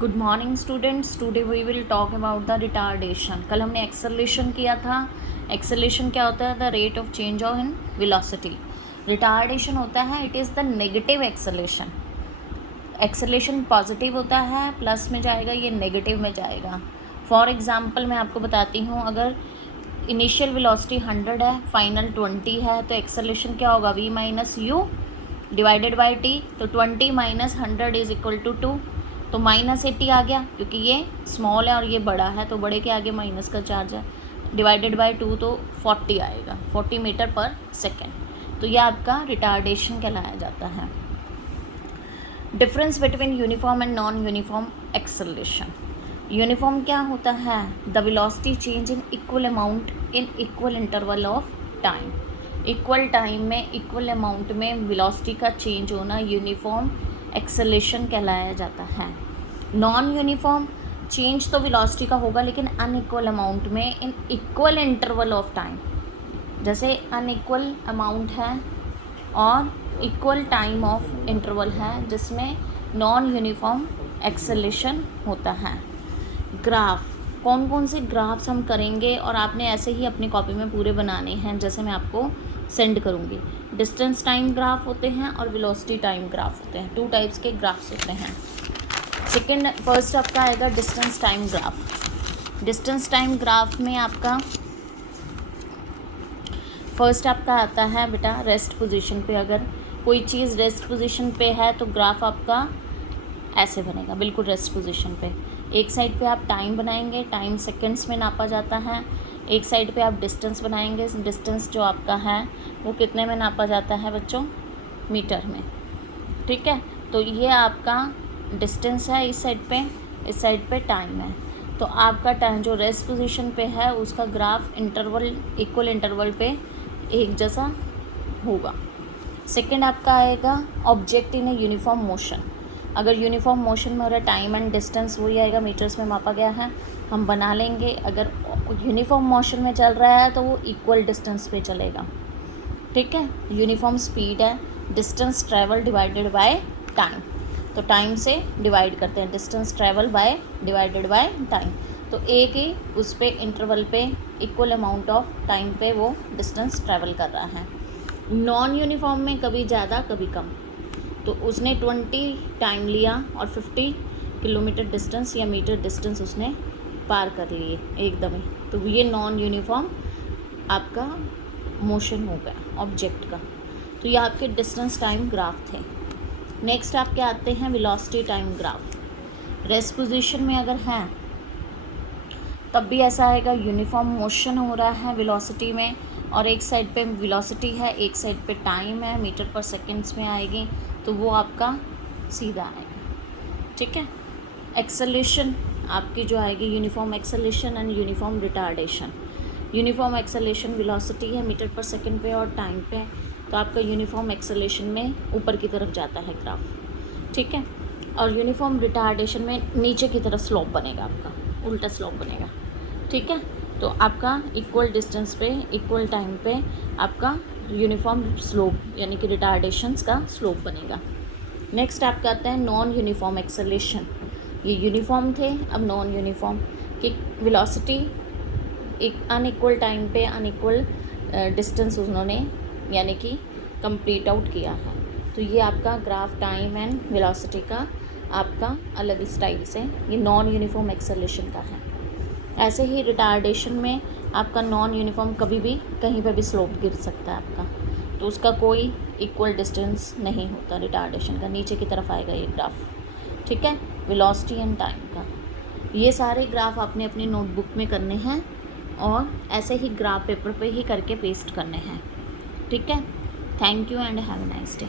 Good morning students, today we will talk about the retardation. कल हमने acceleration किया था। एक्सेलरेशन क्या होता है? The rate of change of in velocity. Retardation होता है it is the negative acceleration. Acceleration positive होता है, प्लस में जाएगा, ये नेगेटिव में जाएगा। फॉर एग्जांपल मैं आपको बताती हूँ, अगर इनिशियल वेलोसिटी 100 है, फाइनल 20 है, तो एक्सेलरेशन क्या होगा? v minus you divided by T. तो 20 माइनस 100 इज इक्वल टू 2। तो माइनस 80 आ गया, क्योंकि ये स्मॉल है और ये बड़ा है, तो बड़े के आगे माइनस का चार्ज है। डिवाइडेड बाई 2 तो 40 आएगा, 40 मीटर पर सेकेंड। तो ये आपका रिटार्डेशन कहलाया जाता है। Difference between uniform and non uniform acceleration. Uniform क्या होता है? The velocity change in equal amount in equal interval of time. Equal time में इक्वल अमाउंट में वेलोसिटी का चेंज होना यूनिफॉर्म एक्सेलरेशन कहलाया जाता है। नॉन यूनिफॉर्म चेंज तो वेलोसिटी का होगा, लेकिन अनइक्वल अमाउंट में in equal interval of time. जैसे अनइक्वल अमाउंट है और इक्वल टाइम ऑफ इंटरवल है, जिसमें नॉन यूनिफॉर्म एक्सेलरेशन होता है। ग्राफ, कौन कौन से ग्राफ्स हम करेंगे और आपने ऐसे ही अपनी कॉपी में पूरे बनाने हैं, जैसे मैं आपको सेंड करूँगी। डिस्टेंस टाइम ग्राफ होते हैं और वेलोसिटी टाइम ग्राफ होते हैं। 2 टाइप्स के ग्राफ्स होते हैं। फर्स्ट आपका आएगा distance time graph. Distance time graph में आपका फर्स्ट आपका आता है बेटा रेस्ट पोजीशन पे। अगर कोई चीज़ रेस्ट पोजीशन पे है तो ग्राफ आपका ऐसे बनेगा, बिल्कुल रेस्ट पोजीशन पे। एक साइड पे आप टाइम बनाएंगे, टाइम सेकंड्स में नापा जाता है। एक साइड पे आप डिस्टेंस बनाएंगे, डिस्टेंस जो आपका है वो कितने में नापा जाता है बच्चों? मीटर में। ठीक है, तो ये आपका डिस्टेंस है इस साइड पे टाइम है। तो आपका टाइम जो रेस्ट पोजीशन पे है उसका ग्राफ इंटरवल, इक्वल इंटरवल पे एक जैसा होगा। सेकंड आपका आएगा object in a uniform motion. अगर यूनिफॉर्म मोशन में हो रहा है, टाइम एंड डिस्टेंस वही आएगा, मीटर्स में मापा गया है, हम बना लेंगे। अगर यूनिफॉर्म मोशन में चल रहा है तो वो इक्वल डिस्टेंस पे चलेगा। ठीक है, यूनिफॉर्म स्पीड है, distance travel divided by time. तो टाइम से डिवाइड करते हैं, distance travel by divided by time. तो एक ही उस पे इंटरवल पे इक्वल अमाउंट ऑफ टाइम पे वो डिस्टेंस ट्रैवल कर रहा है। नॉन यूनिफॉर्म में कभी ज़्यादा कभी कम। तो उसने 20 टाइम लिया और 50 किलोमीटर डिस्टेंस या मीटर डिस्टेंस उसने पार कर लिए एकदम ही, तो ये नॉन यूनिफॉर्म आपका मोशन हो गया ऑब्जेक्ट का। तो ये आपके डिस्टेंस टाइम ग्राफ थे। नेक्स्ट आपके आते हैं velocity time graph. Rest position में अगर है तब भी ऐसा आएगा, यूनिफॉर्म मोशन हो रहा है वेलोसिटी में, और एक साइड पे वेलोसिटी है, एक साइड पे टाइम है, मीटर पर सेकंड्स में आएगी, तो वो आपका सीधा आएगा। ठीक है, एक्सेलरेशन आपकी जो आएगी uniform acceleration and uniform retardation. Uniform acceleration velocity है मीटर पर सेकंड पे और टाइम पे, तो आपका यूनिफॉर्म एक्सेलरेशन में ऊपर की तरफ जाता है ग्राफ। ठीक है, और यूनिफॉर्म रिटार्डेशन में नीचे की तरफ स्लोप बनेगा, आपका उल्टा स्लोप बनेगा। ठीक है, तो आपका इक्वल डिस्टेंस पे इक्वल टाइम पे आपका यूनिफॉर्म स्लोप यानी कि रिटार्डेशंस का स्लोप बनेगा। नेक्स्ट आपका आता है नॉन यूनिफॉर्म एक्सेलरेशन। ये यूनिफॉर्म थे, अब नॉन यूनिफॉर्म कि वेलोसिटी एक अनइक्वल टाइम पे अनइक्वल डिस्टेंस उन्होंने यानी कि कंप्लीट आउट किया है। तो ये आपका ग्राफ टाइम एंड वेलोसिटी का आपका अलग स्टाइल से ये नॉन यूनिफॉर्म एक्सेलरेशन का है। ऐसे ही रिटार्डेशन में आपका नॉन यूनिफॉर्म कभी भी कहीं पर भी स्लोप गिर सकता है आपका, तो उसका कोई इक्वल डिस्टेंस नहीं होता रिटार्डेशन का, नीचे की तरफ आएगा ये ग्राफ। ठीक है, वेलोसिटी एंड टाइम का ये सारे ग्राफ आपने अपनी नोटबुक में करने हैं और ऐसे ही ग्राफ पेपर पे ही करके पेस्ट करने हैं। ठीक है, thank you and have a nice day.